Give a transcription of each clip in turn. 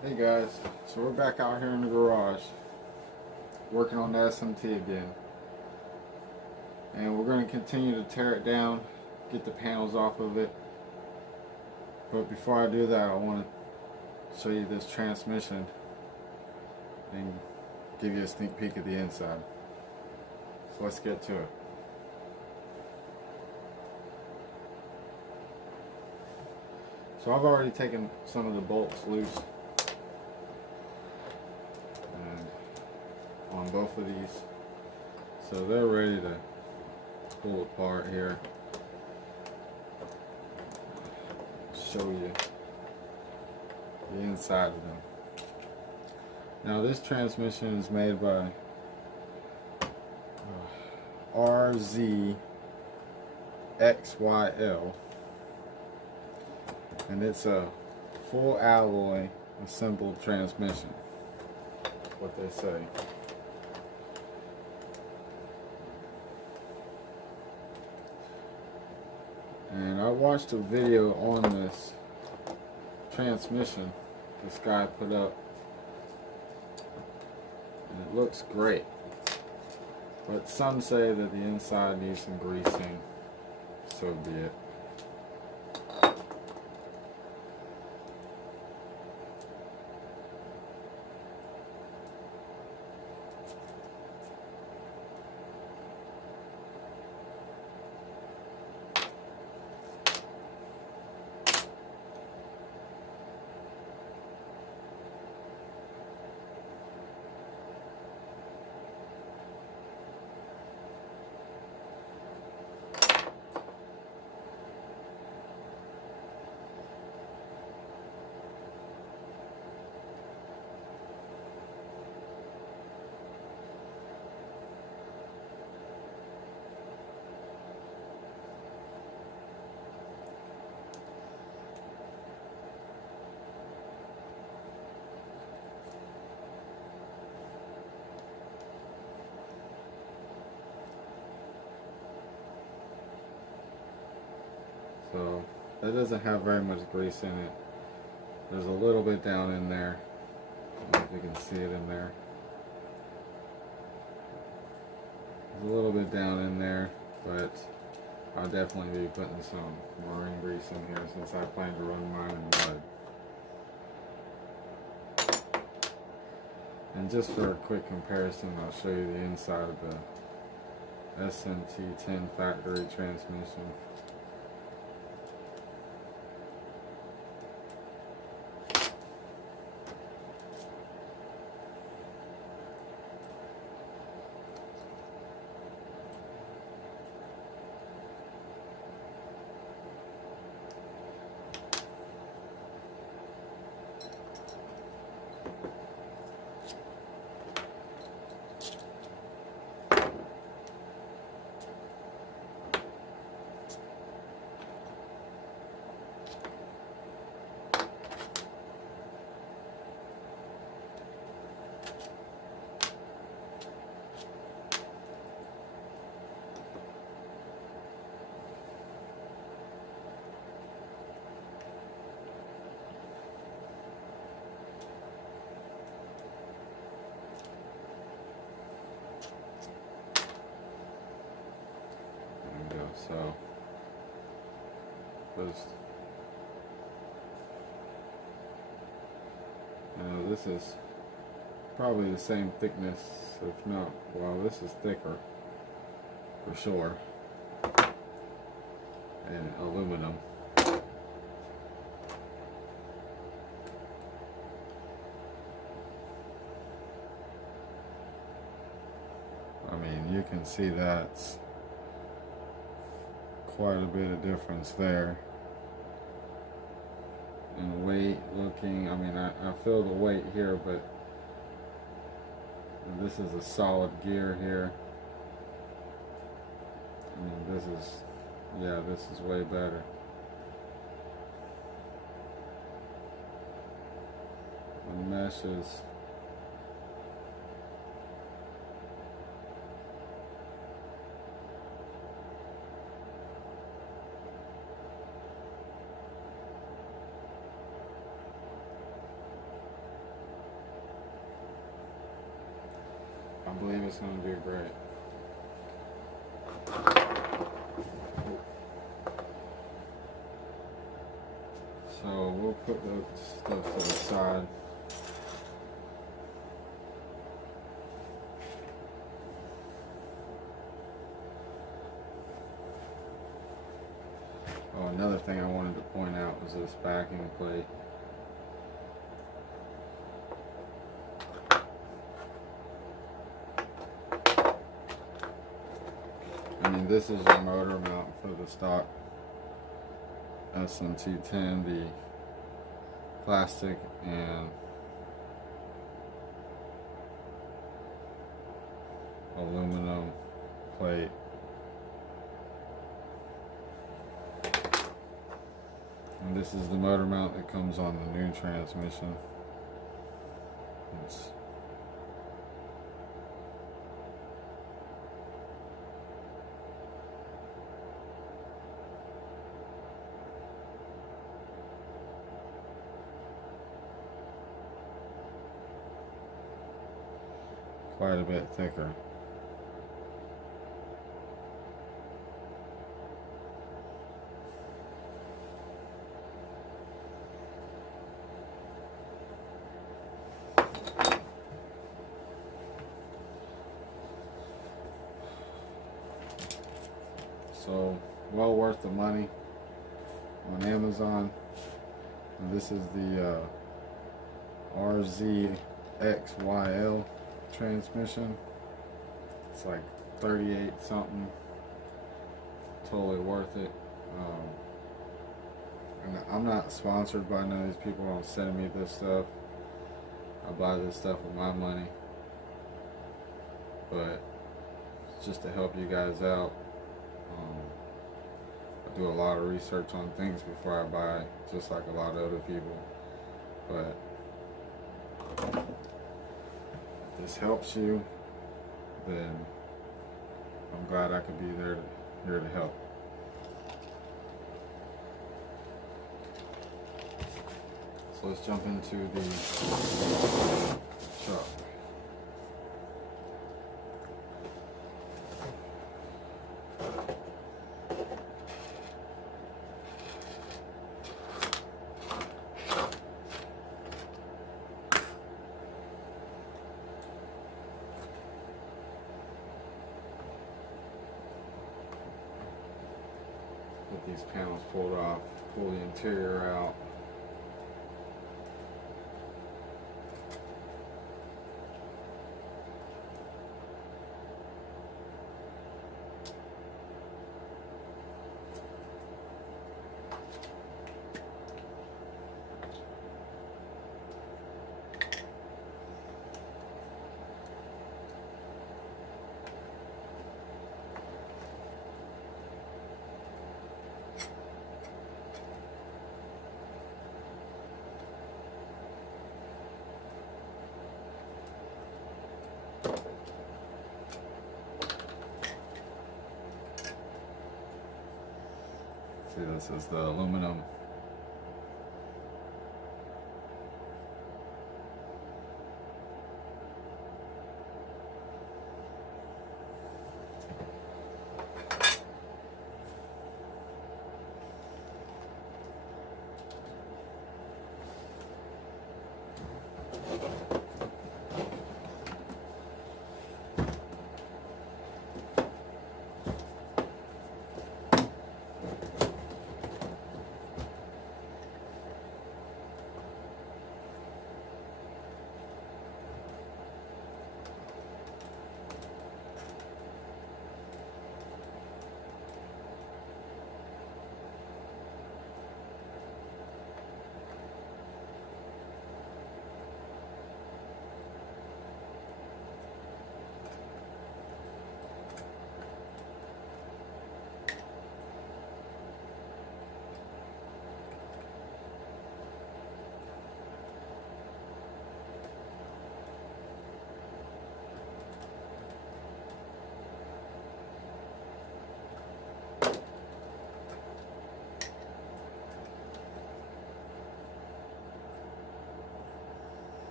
Hey guys, so we're back out here in the garage working on the SMT again, and we're going to continue to tear it down, get the panels off of it. But before I do that, I want to show you this transmission and give you a sneak peek at the inside. So let's get to it. So I've already taken some of the bolts loose and on both of these, so they're ready to pull apart here. Show you the inside of them. Now this transmission is made by RZXYL, and it's a full alloy assembled transmission. That's what they say. And I watched a video on this transmission this guy put up, and it looks great, but some say that the inside needs some greasing. So be it. So that doesn't have very much grease in it. There's a little bit down in there. I don't know if you can see it in there. There's a little bit down in there, but I'll definitely be putting some marine grease in here since I plan to run mine in mud. And just for a quick comparison, I'll show you the inside of the smt10 factory transmission. So, first, this is probably the same thickness, if not, well, this is thicker for sure, and aluminum. I mean, you can see that's quite a bit of difference there in weight looking. I mean, I feel the weight here, but this is a solid gear here. I mean, this is, yeah, this is way better. The mesh is believe it's going to do great. So we'll put the stuff to the side. Oh, another thing I wanted to point out was this backing plate. I mean, this is your motor mount for the stock smt10, the plastic and aluminum plate. And this is the motor mount that comes on the new transmission. It's quite a bit thicker. So well worth the money on Amazon. And this is the RZXYL transmission. It's like 38 something. Totally worth it. And I'm not sponsored by none of these people. Don't send me this stuff. I buy this stuff with my money, but it's just to help you guys out. I do a lot of research on things before I buy, just like a lot of other people. But if this helps you, then I'm glad I could be here to help. So let's jump into the truck. Get these panels pulled off, pull the interior out. See, this is the aluminum.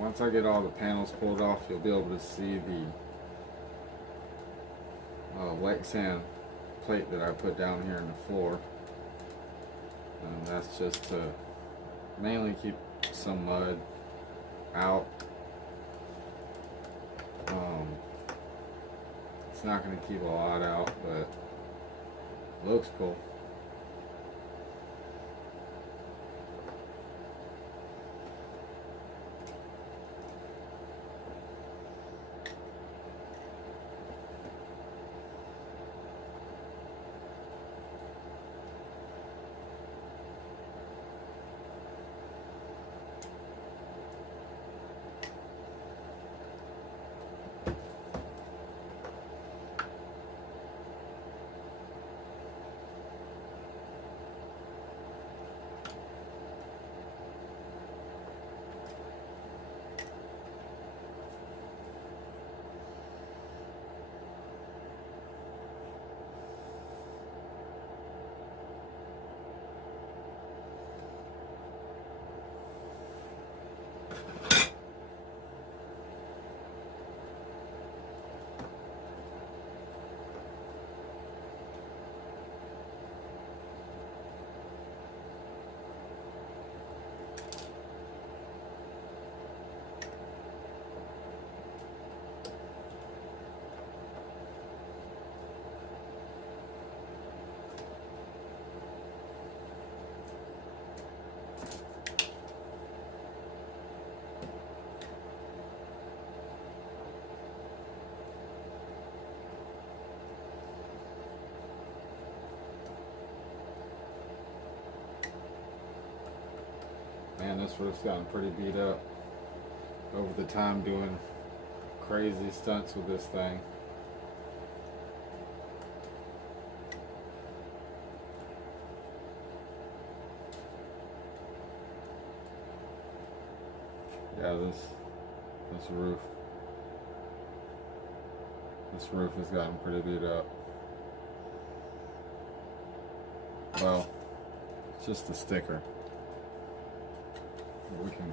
once I get all the panels pulled off, you'll be able to see the wet sand plate that I put down here in the floor. And that's just to mainly keep some mud out. It's not going to keep a lot out, but it looks cool. Man, this roof's gotten pretty beat up over the time doing crazy stunts with this thing. Yeah, this roof has gotten pretty beat up. Well, it's just a sticker. We can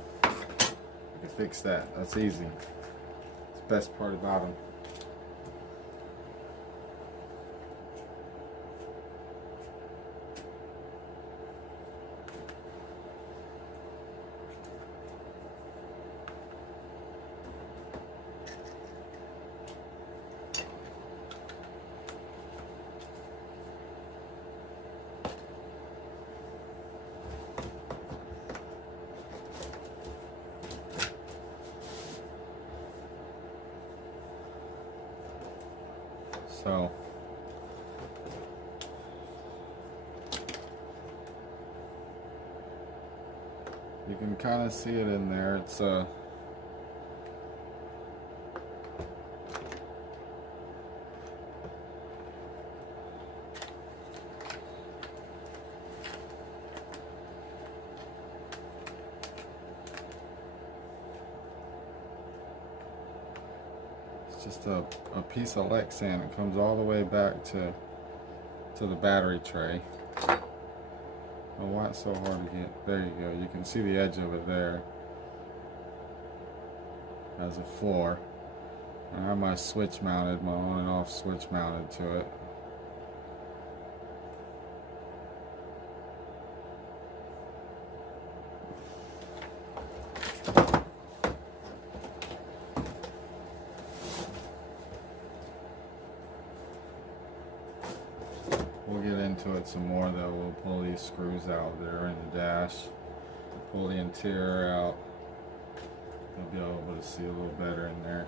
fix that. That's easy. It's the best part about them. So you can kind of see it in there. It's just a piece of Lexan. It comes all the way back to the battery tray. Oh, why it's so hard to get? There you go. You can see the edge of it there as a floor. I have my switch mounted, my on and off switch mounted to it. We'll get into it some more though. We'll pull these screws out that are in the dash, pull the interior out. You'll be able to see a little better in there.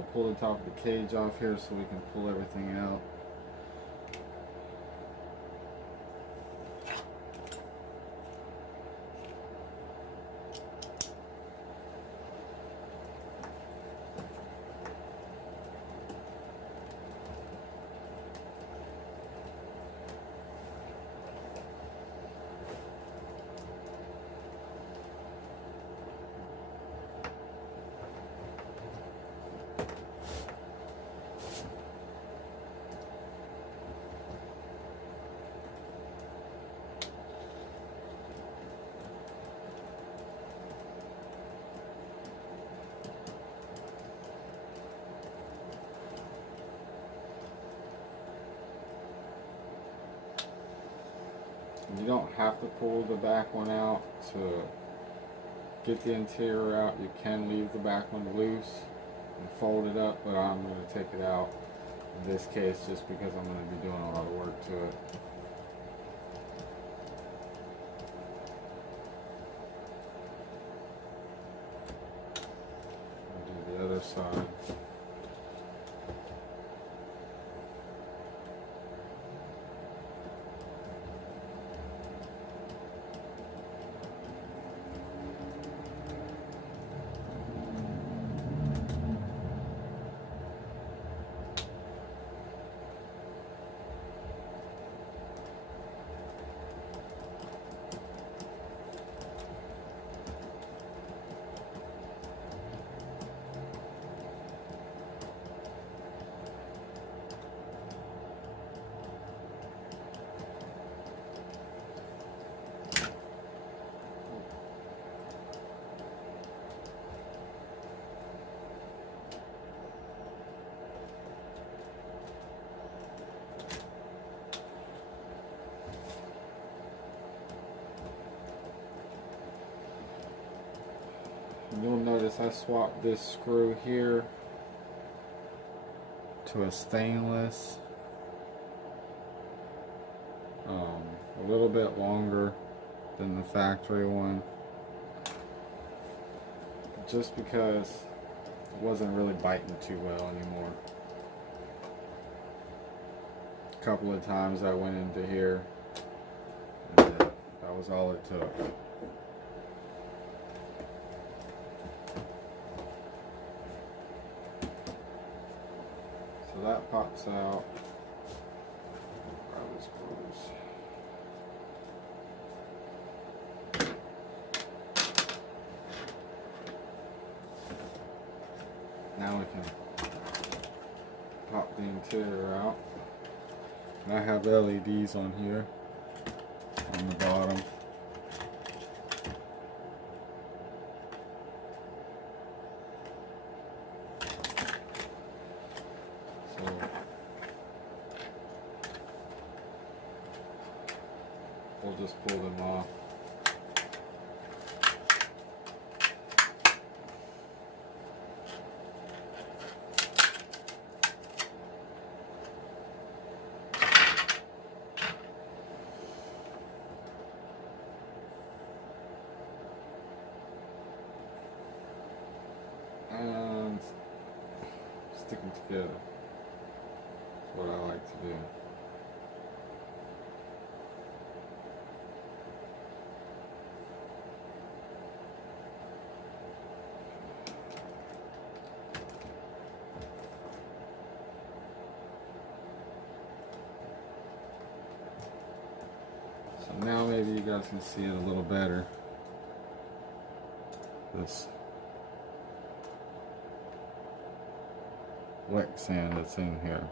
we'll pull the top of the cage off here so we can pull everything out. You don't have to pull the back one out to get the interior out. You can leave the back one loose and fold it up, but I'm going to take it out in this case just because I'm going to be doing a lot of work to it. I'll do the other side. You'll notice I swapped this screw here to a stainless, a little bit longer than the factory one, just because it wasn't really biting too well anymore. A couple of times I went into here and that was all it took. So that pops out. Grab the screws. Now we can pop the interior out. And I have LEDs on here on the bottom. We'll just pull them off. And stick them together. That's what I like to do. So now maybe you guys can see it a little better. This wet sand that's in here.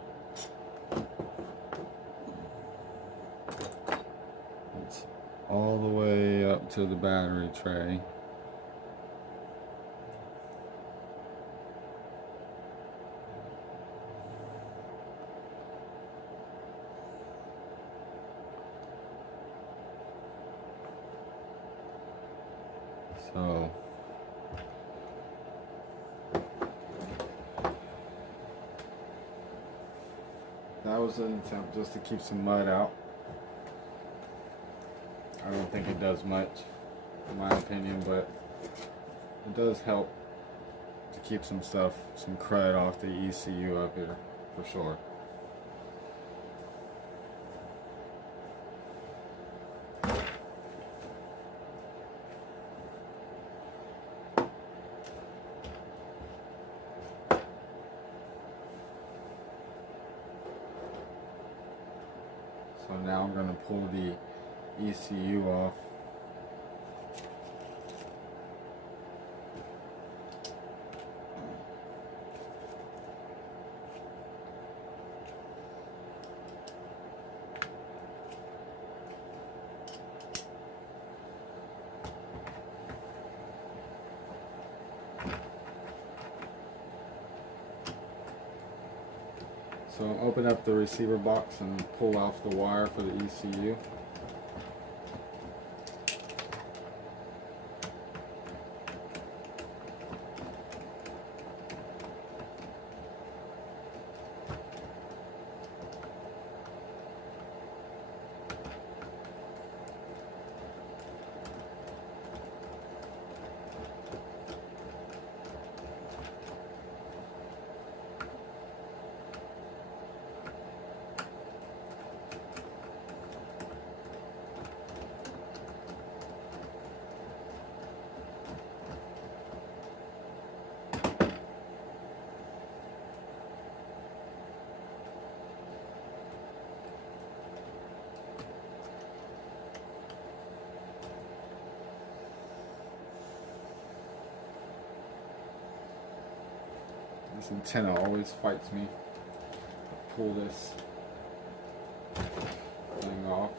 It's all the way up to the battery tray. So that was an attempt just to keep some mud out. I don't think it does much, in my opinion, but it does help to keep some stuff, some crud off the ECU up here, for sure. So now I'm going to pull the ECU off. So open up the receiver box and pull off the wire for the ECU. This antenna always fights me. Pull this thing off.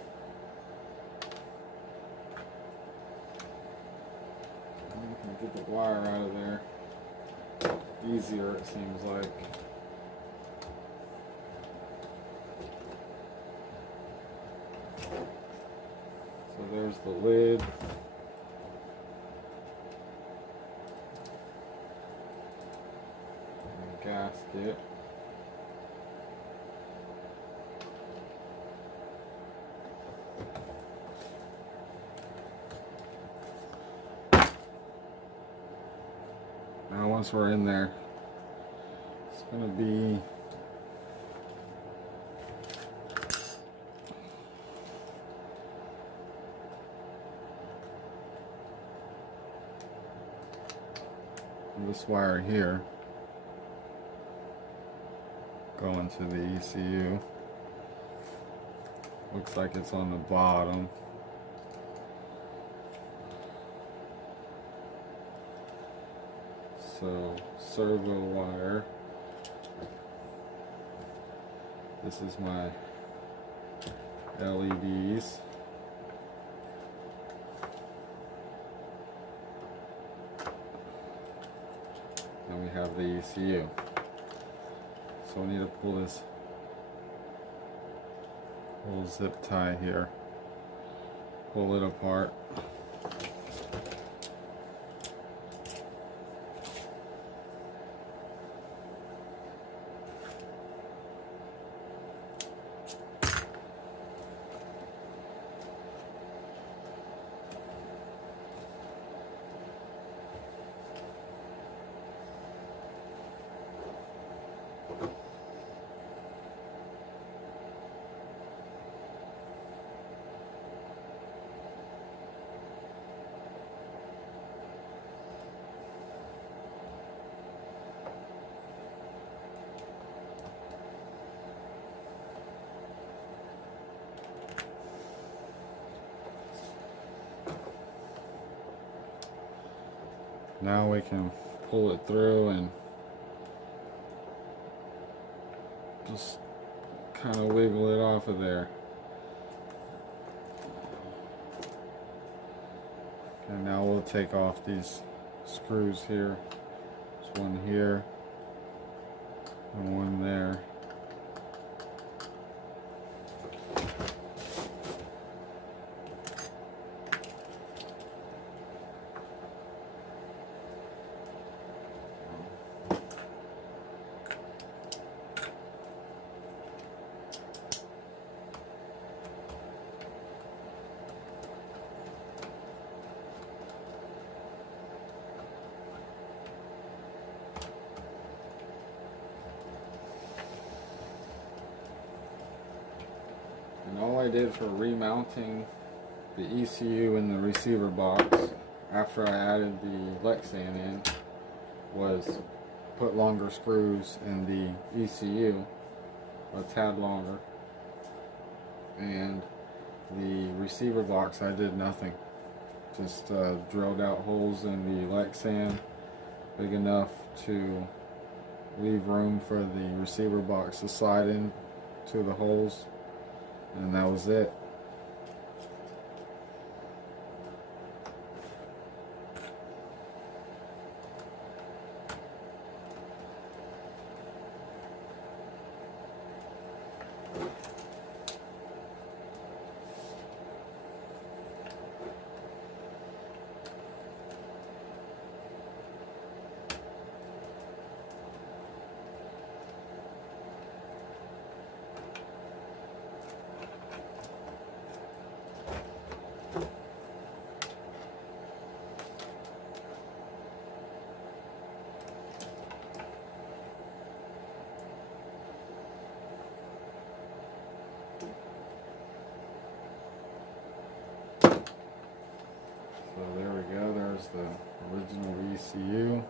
And you can get the wire out of there easier, it seems like. So there's the lid. Gasket. Now once we're in there, it's going to be this wire here going to the ECU. Looks like it's on the bottom. So servo wire. This is my LEDs. And we have the ECU. So we need to pull this little zip tie here, pull it apart. Now we can pull it through and just kind of wiggle it off of there. And now we'll take off these screws here. There's one here and one there. all I did for remounting the ECU in the receiver box after I added the Lexan in was put longer screws in the ECU, a tad longer, and the receiver box I did nothing. Just drilled out holes in the Lexan big enough to leave room for the receiver box to slide in to the holes, and that was it. So there we go, there's the original ECU.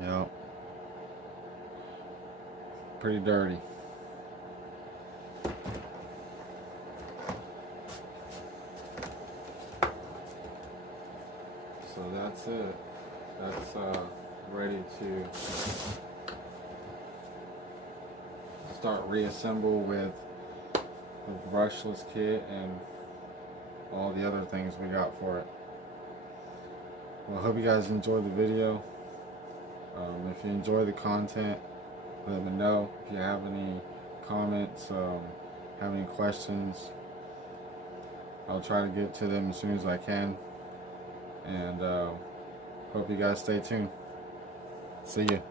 Yep. Pretty dirty. So that's it. That's ready to start reassemble with the brushless kit and all the other things we got for it. Well, I hope you guys enjoyed the video. If you enjoy the content, let me know. If you have any comments, have any questions, I'll try to get to them as soon as I can. And hope you guys stay tuned. See you.